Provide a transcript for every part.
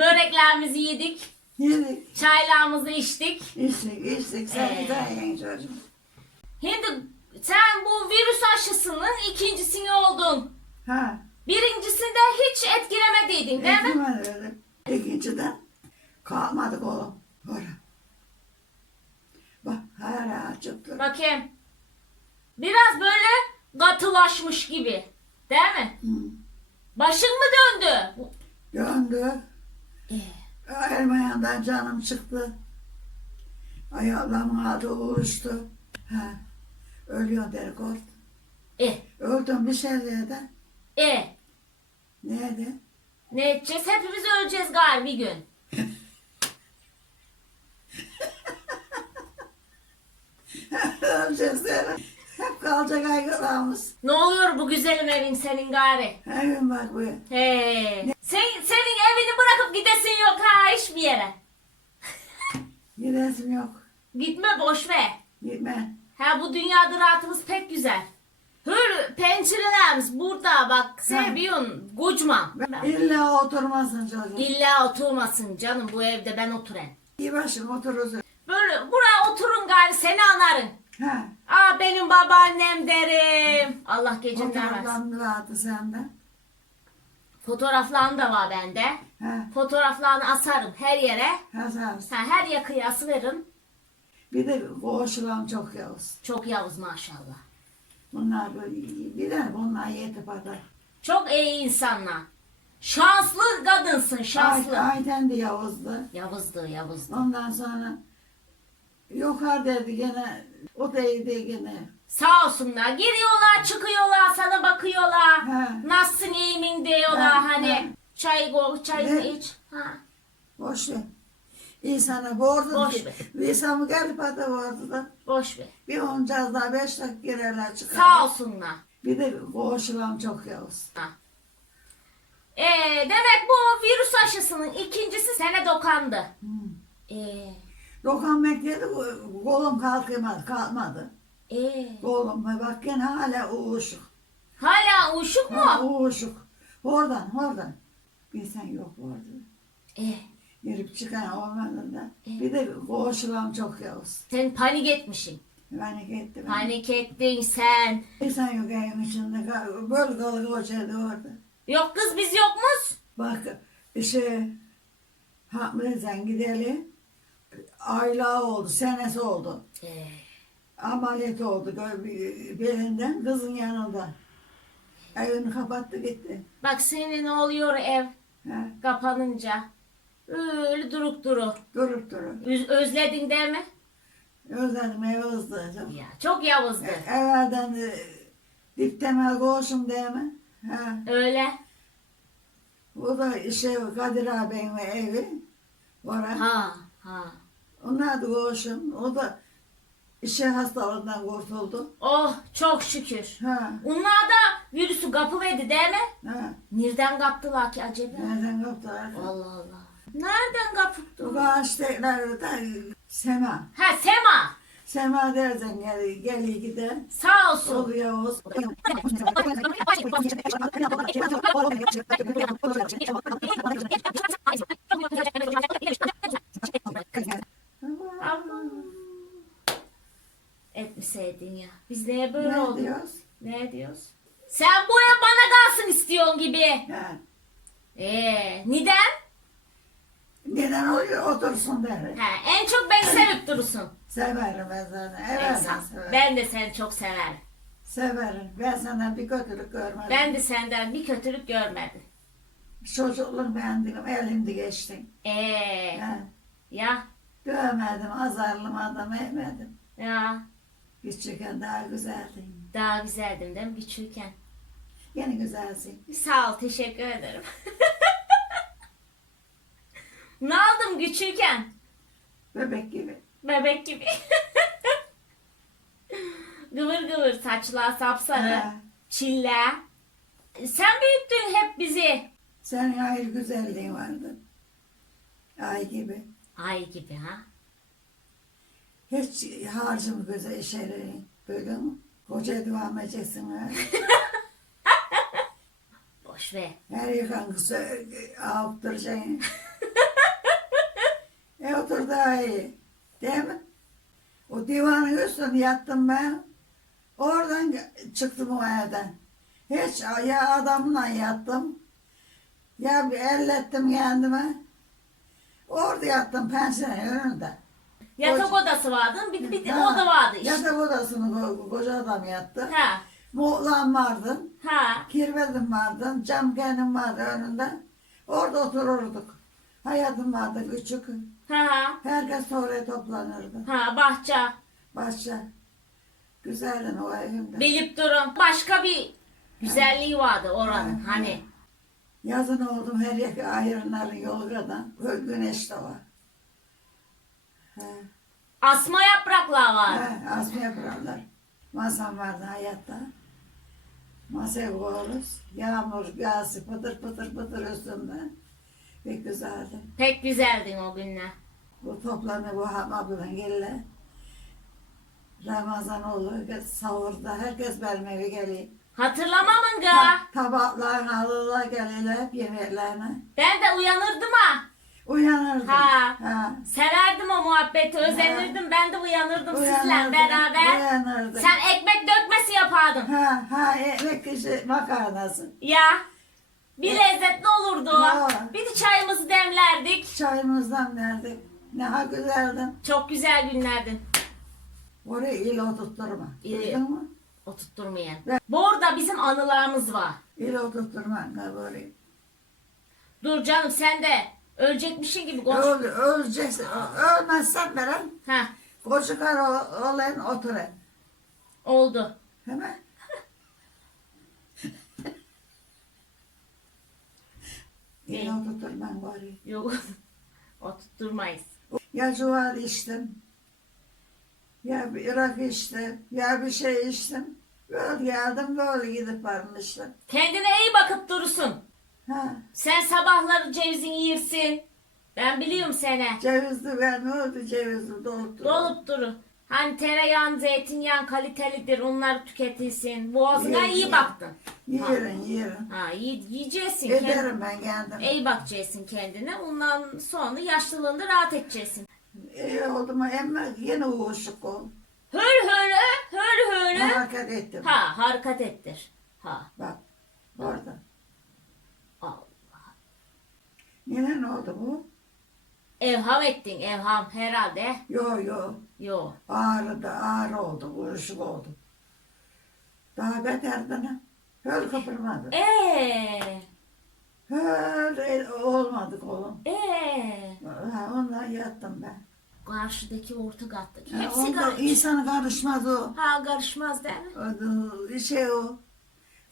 Böreklerimizi yedik. Yedik. Çaylarımızı içtik. İçtik, içtik. Sen Ee. güzel yiyin çocuğum. Şimdi sen bu virüs aşısının ikincisini oldun. Ha. Birincisinde hiç etkilemediydin değil mi? Ekime dedim. İkinciden kalmadık oğlum. Ora. Bak hala açıktır. Bakayım. Biraz böyle katılaşmış gibi. Değil mi? Hı. Başın mı döndü? Döndü. Ee, Elmayandan canım çıktı. Ayağımın adı uğuştu. Ha. Ölüyor der kort. e, Öldüm bir şeylerden. e. Neydi? Ne edeceğiz? Hepimiz öleceğiz galiba bir gün. Öleceğiz der. Hep kalacak aygılarımız. Ne oluyor bu güzelim evin senin gari? Gün bak bu. He. Sen, senin evini bırakıp gidesin yok ha hiçbir yere. Gidesim yok. Gitme boş ver. Gitme. Ha bu dünyada rahatımız pek güzel. Hür pencerelerimiz burada bak seviyorsun kocaman. İlla oturmasın çocuğum. İlla oturmasın canım bu evde ben oturayım. İyi başım oturursun. Böyle buraya oturun gari seni anarım. Ha. Aa benim babaannem derim. Allah gecinden versin. Fotoğraflarını vardı sende. Fotoğraflarım da var bende. Ha. Fotoğraflarını asarım her yere. Hazarsın. Ha, her yakıya asıveririm. Bir de koğuşulan çok yavuz. Çok yavuz maşallah. Bunlar böyle bir de bunlar yetip kadar. Çok iyi insanlar. Şanslı kadınsın şanslı. Ay, Ayten de Yavuz'du. Yavuzdu yavuzdu. Ondan sonra yukarıdaydı gene. O da iyiydi gene. Sağ olsunlar. Giriyorlar çıkıyorlar sana bakıyorlar. He. Nasılsın iyi mi diyorlar He, hani. he. Çay go, çayını Ne? iç. Ha. Boş ver. İnsana bordu Boş ki. ver. Bir insan gelip hadi vardı da. Boş ver. Bir oncaz daha beş dakika girerler çıkar. Sağ olsunlar. Bir de koğuşulan çok yavuz. Ha. Ee, demek bu virüs aşısının ikincisi sene dokandı. Hmm. Ee, Dokanmak dedi kolum kalkmadı. kalkmadı. ee, Kolum bak gene hala uğuşuk. hala uyuşuk mu? uğuşuk. Oradan oradan. Bir sen yok orada. Ee, Girip çıkan olmadığında. Bir de koğuşulan çok yavuz. sen panik etmişsin. Ben gittim. Panik ettin sen. Bir sen yok evin içinde. Böyle kalık olsaydı orada. Yok kız biz yok muyuz? Bak işte Hamle'den gidelim. Ayla oldu, senesi oldu. Ee, Ameliyat oldu gö- belinden kızın yanında. Evini kapattı gitti. bak senin oluyor ev Ha, kapanınca. Öyle durup duru. durup durup. Üz- Özledin değil mi? Özledim ev özledim. Ya çok yavuzdu. Evvelden de dip temel koğuşum değil mi? Ha. Öyle. O da şey Kadir ağabeyin evi. Var. Ha ha. Onlar da koğuşum. O da işe hastalığından kurtuldu. Oh çok şükür. Ha. Onlar da virüsü kapıverdi değil mi? Ha. Nereden kaptılar ki acaba? Nereden kaptılar? Allah Allah. Nereden kapıktı? Bu ağaçları da Sema. Ha Sema. Sema dersen gel, gel gider. Sağ olsun. Oluyor olsun. Aman. Etmeseydin ya. Biz neye böyle Ne olduk? diyoruz? Ne diyoruz? Sen bu ev bana kalsın Ee, neden? Neden otursun der. Ha, en çok beni sevip durursun. Severim ben. Ben, Evet severim. ben de seni çok severim. Severim. Ben sana bir kötülük görmedim. Ben de senden bir kötülük görmedim. Çocukluğum beğendim. Elimde geçtin. Ee, ya Dövmedim, azarlamadım, eğmedim. ya Küçükken daha güzeldin. daha güzeldin değil mi küçükken? Yine güzelsin. Sağ ol teşekkür ederim. ne aldım küçükken? Bebek gibi. Bebek gibi. gıvır gıvır saçlar sapsarı. Ha. Çille. Sen büyüttün hep bizi. Senin ayrı güzelliğin vardı. Ay gibi. Ay gibi ha. Hiç harcım güzel şeyleri böyle mi? Koca devam edeceksin ha. Ver. Her yıkan kısa avuktıracaksın. daha iyi. Değil mi? O divanın üstüne yattım ben. Oradan çıktım o evden. Hiç ya adamla yattım. Ya bir ellettim kendime. Orada yattım penserenin önünde. Yatak odası vardı. Bir, bir Ha, oda vardı işte. Yatak odasını ko- koca adam yattı. Ha. Moğlan vardı. Ha. Kirvedim vardı. Cam kendim vardı önünde. Orada otururduk. Hayatım vardı küçük. Ha. Herkes oraya toplanırdı. Ha. Bahçe. Bahçe. Güzeldi o evimde. Bilip durun. Başka bir güzelliği vardı oranın. Ha. Hani. Yazın oldum her yer ayırınların yolgadan. Gö- Güneş de var. He. Asma yapraklar var. He, asma yaparlar. Masam vardı hayatta. Masaya koyarız. Yağmur yağsı pıtır pıtır pıtır üstünde. Pek güzeldi. Pek güzeldin o günler. Bu toplanı bu abladan gelirler. Ramazan olur, sahurda herkes benim eve geliyor. Hatırlamamın ga. Ta- Tabaklar, halılar gelirler hep yemeklerine. Ben de uyanırdım ha. Uyanırdım. Ha. Ha. Severdim o muhabbeti, özenirdim. Ben de uyanırdım sizle Uyanırdım, beraber. Uyanırdım. Yapardın. Ha, ha, ekmek işi makarnası. Ya. Bir lezzetli olurdu. Ha. Bir de çayımızı demlerdik. Çayımızdan verdik. Ne ha güzeldi. Çok güzel günlerdi. Oraya il oturtturma. İyi. Duydun mu? Oturtturmayan. Ben- Bu arada bizim anılarımız var. İl oturtturma. Ha, böyle. Dur canım sen de ölecekmişin gibi konuş. Öl, öleceksin. Ölmezsen veren. Ha, Koşukar olayın oturun. oldu. Hemen. İl İyi. oturtturman bari. Yok. Oturtturmayız. Ya çuval içtim. Ya bir Irak içtim. Ya bir şey içtim. Böyle geldim böyle gidip varmıştım. Kendine iyi bakıp durursun. Ha. Sen sabahları cevizini yersin. Ben biliyorum seni. Cevizli ben ne oldu cevizli dolup Dolup durun. Hani tereyağın, zeytinyağın kalitelidir. Onları tüketilsin. Boğazına Yiyin, iyi baktın. Yerim yerim. Ha, yi- yiyeceksin. Kend- Ederim ben kendim. iyi bakacaksın kendine. Ondan sonra yaşlılığında rahat edeceksin. İyi oldu mu ama yine uğuşuk ol. Hır hırı, hır hırı. Hareket ettim. Ha, hareket ettir. Ha. Bak orada. Allah. Yine ne oldu bu? Evham ettin, evham herhalde. Yo yo. Yo. Ağrı da ağrı oldu. Uğuşuk oldu. Daha beterdi ne? Öyle kıpırmadı. Ee, Öyle olmadı kolum. ee. Ha, ondan yattım ben. Karşıdaki orta kattaki. Ha, Hepsi onda karış. insan karışmaz o. Ha karışmaz değil mi? o şey o.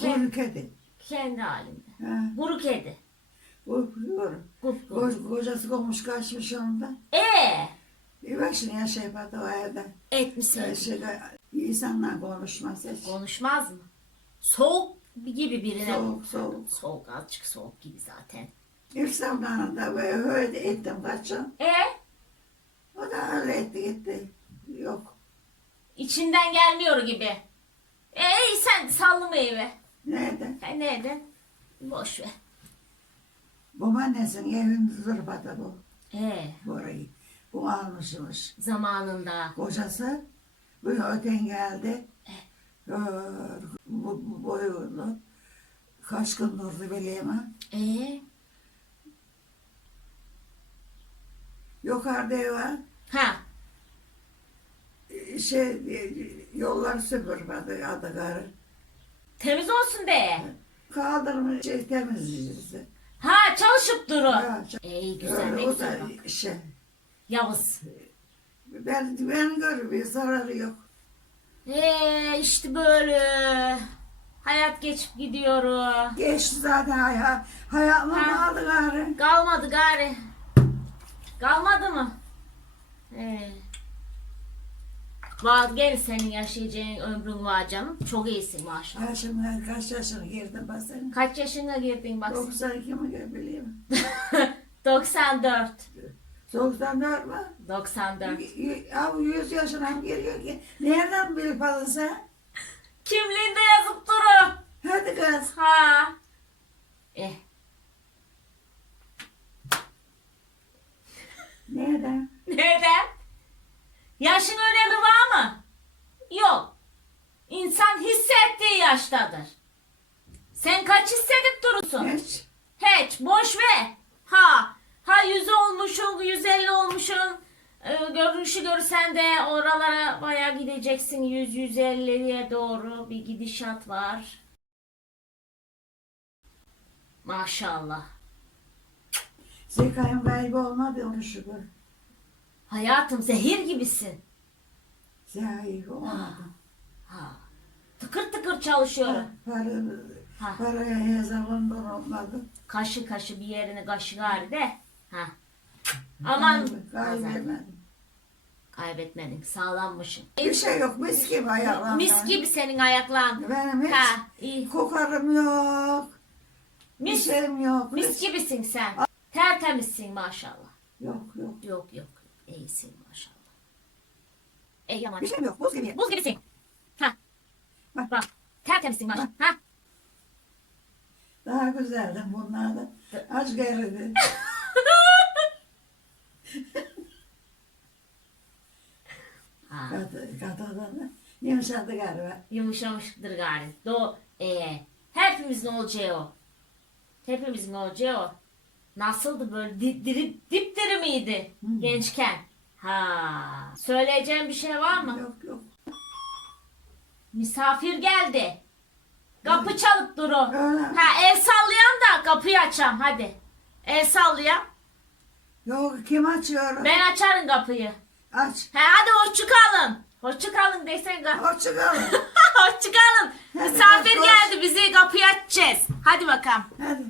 Kuru kedi. Kendi halinde. Ha, Kuru kedi. bu, bu, Gup gup. Ko- Kocası olmuş kaçmış onda. Ee, Bir bak şimdi yaşayıp o evde. et mi Ee, sevdi? Şeyde, insanla konuşmaz hiç. Konuşmaz mı? Soğuk gibi birine. Soğuk soğuk. Soğuk azıcık soğuk gibi zaten. İlk zamanında böyle öyle ettim kaçın. E O da öyle etti gitti. Yok. içinden gelmiyor gibi. E iyi sen sallama eve. Nerede? Sen nereden? Boş ver. Babaannesinin evinde zırpata bu. E Burayı. Bu almışmış. zamanında. Kocası bu öten geldi. Ee, bu, bu boyunlu. Kaç gün durdu bileyim E Yukarıda ev var. ha Şey, yollar süpürmedi adı karı. temiz olsun de. Kaldırmış şey, temizleyicisi. Ha çalışıp durun. Ha, iyi güzel Öyle ne o güzel. da bak. şey. Yavuz. Ben, ben görmüyor, zararı yok. E işte böyle. Hayat geçip gidiyor. Geçti zaten hayat. Hayat mı Ha. kaldı gari? Kalmadı gari. Kalmadı mı? Ee. Var gel senin yaşayacağın ömrün var canım. Çok iyisin maşallah. Yaşımda kaç yaşına girdim ben senin? Kaç yaşına girdin bak. 92 mi bileyim. 94. 94 mü? 94. Y- Ya bu 100 yaşına mı giriyor ki? Nereden bilip alın sen? Kimliğinde yazıp durun. Hadi kız. Ha. Eh. Nereden? Neden? Yaşın önemi var mı? Yok. İnsan hissettiği yaştadır. Sen kaç hissedip durursun? Hiç. Hiç. Boş ver. Ha. Ha yüz olmuşsun, 150 olmuşsun. Ee, görünüşü görsen de oralara baya gideceksin. 100-150'ye doğru bir gidişat var. Maşallah. Zekayım kaybı olmadı onu şükür. Hayatım zehir gibisin. Zehayı olmadı. Ha. Tıkır tıkır çalışıyorum. Para, Ha. paraya yazalımdan olmadı. Kaşı kaşı bir yerini kaşı gari de. Ha. Aman. Kaybedemedim. Kaybetmedin. Sağlammışsın. Bir şey yok mis gibi ayaklarım. Mis gibi senin ayaklan. Benim hiç Ha, iyi. kokarım yok. Bir Mis, şeyim yok. mis gibisin sen. Tertemizsin maşallah. Yok yok. Yok yok. İyisin maşallah. Ey yaman. Bir şeyim yok. Buz gibi. Buz gibisin. Ha. Bak. Bak. Tertemizsin maşallah. Ha. Daha güzeldi bunlar da. Aç geridi. ha. Katı, katıdan yumuşadı galiba. Yumuşamıştır gari. Do ee, hepimizin olacağı o. Hepimizin olacağı o. Nasıldı böyle di, diri, dipdiri miydi Hı. gençken? Ha. Söyleyeceğim bir şey var mı? Yok yok. Misafir geldi. Kapı çalıp duru. Ha el sallayan da kapıyı açam hadi. El sallayan. Yok kim açıyor? Ben açarım kapıyı. Aç. Ha hadi hoşçakalın. Hoşçakalın desen ka- O çıkalım. hoşçakalın. Hadi, Misafir koş, koş. geldi bizi kapıyı açacağız. Hadi bakalım. Hadi.